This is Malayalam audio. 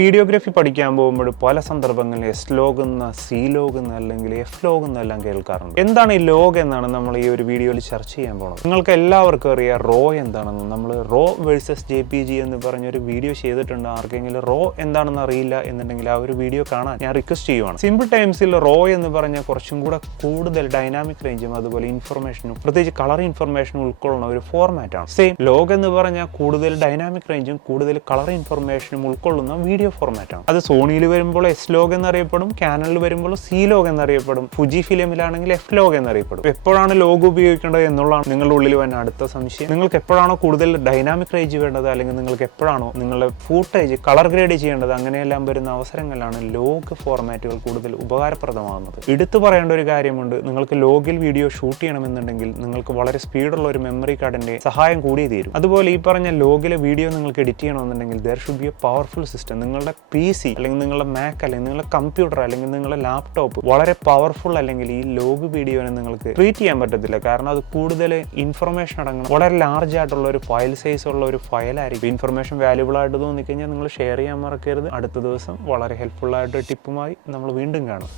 വീഡിയോഗ്രാഫി പഠിക്കാൻ പോകുമ്പോൾ പല സന്ദർഭങ്ങളിൽ എസ് ലോഗ് എന്ന്, സി ലോഗ് എന്ന്, അല്ലെങ്കിൽ എഫ് ലോഗ് എന്നെല്ലാം കേൾക്കാറുണ്ട്. എന്താണ് ഈ ലോഗ് എന്നാണ് നമ്മൾ ഈ ഒരു വീഡിയോയിൽ ചർച്ച ചെയ്യാൻ പോകുന്നത്. നിങ്ങൾക്ക് എല്ലാവർക്കും അറിയാം റോ എന്താണെന്ന്. നമ്മൾ റോ വേഴ്സസ് JPG എന്ന് പറഞ്ഞൊരു വീഡിയോ ചെയ്തിട്ടുണ്ട്. ആർക്കെങ്കിലും റോ എന്താണെന്ന് അറിയില്ല എന്നുണ്ടെങ്കിൽ ആ ഒരു വീഡിയോ കാണാൻ ഞാൻ റിക്വസ്റ്റ് ചെയ്യുവാണ്. സിമ്പിൾ ടൈംസിൽ റോ എന്ന് പറഞ്ഞാൽ കുറച്ചും കൂടെ കൂടുതൽ ഡൈനാമിക് റേഞ്ചും അതുപോലെ ഇൻഫർമേഷനും പ്രത്യേകിച്ച് കളർ ഇൻഫർമേഷനും ഉൾക്കൊള്ളുന്ന ഒരു ഫോർമാറ്റ് ആണ്. സെയിം ലോഗ് എന്ന് പറഞ്ഞാൽ കൂടുതൽ ഡൈനാമിക് റേഞ്ചും കൂടുതൽ കളർ ഇൻഫർമേഷനും ഉൾക്കൊള്ളുന്ന വീഡിയോ ഫോർമാറ്റ് ആണ്. അത് സോണിയിൽ വരുമ്പോൾ എസ് ലോഗ് എന്നറിയപ്പെടും, കാനണിൽ വരുമ്പോൾ സി ലോഗ് എന്നറിയപ്പെടും, ഫുജി ഫിലിമിലാണെങ്കിൽ എഫ് ലോഗ് എന്നറിയപ്പെടും. എപ്പോഴാണ് ലോഗ് ഉപയോഗിക്കേണ്ടത് എന്നുള്ളതാണ് നിങ്ങളുടെ ഉള്ളിൽ വന്ന അടുത്ത സംശയം. നിങ്ങൾക്ക് എപ്പോഴാണോ കൂടുതൽ ഡൈനാമിക് റേഞ്ച് വേണ്ടത്, അല്ലെങ്കിൽ നിങ്ങൾക്ക് എപ്പോഴാണോ നിങ്ങളുടെ ഫൂട്ടേജ് കളർ ഗ്രേഡ് ചെയ്യേണ്ടത്, അങ്ങനെയെല്ലാം വരുന്ന അവസരങ്ങളിലാണ് ലോഗ് ഫോർമാറ്റുകൾ കൂടുതൽ ഉപകാരപ്രദമാകുന്നത്. എടുത്തു പറയേണ്ട ഒരു കാര്യമുണ്ട്, നിങ്ങൾക്ക് ലോഗിൽ വീഡിയോ ഷൂട്ട് ചെയ്യണമെന്നുണ്ടെങ്കിൽ നിങ്ങൾക്ക് വളരെ സ്പീഡുള്ള ഒരു മെമ്മറി കാർഡിന്റെ സഹായം കൂടി തീരും. അതുപോലെ ഈ പറഞ്ഞ ലോഗിലെ വീഡിയോ നിങ്ങൾക്ക് എഡിറ്റ് ചെയ്യണമെന്നുണ്ടെങ്കിൽ there should be A powerful system. നിങ്ങളുടെ PC അല്ലെങ്കിൽ നിങ്ങളുടെ മാക് അല്ലെങ്കിൽ നിങ്ങളുടെ കമ്പ്യൂട്ടർ അല്ലെങ്കിൽ നിങ്ങളുടെ ലാപ്ടോപ്പ് വളരെ പവർഫുൾ അല്ലെങ്കിൽ ഈ ലോഗ് വീഡിയോനെ നിങ്ങൾക്ക് ട്രീറ്റ് ചെയ്യാൻ പറ്റത്തില്ല. കാരണം അത് കൂടുതൽ ഇൻഫർമേഷൻ അടങ്ങണം, വളരെ ലാർജ് ആയിട്ടുള്ള ഒരു ഫയൽ സൈസ് ഉള്ള ഒരു ഫയലായിരിക്കും. ഇൻഫർമേഷൻ വാല്യുബിൾ ആയിട്ട് തോന്നിക്കഴിഞ്ഞാൽ നിങ്ങൾ ഷെയർ ചെയ്യാൻ മറക്കരുത്. അടുത്ത ദിവസം വളരെ ഹെൽപ്ഫുൾ ആയിട്ട് ടിപ്പുമായി നമ്മൾ വീണ്ടും കാണും.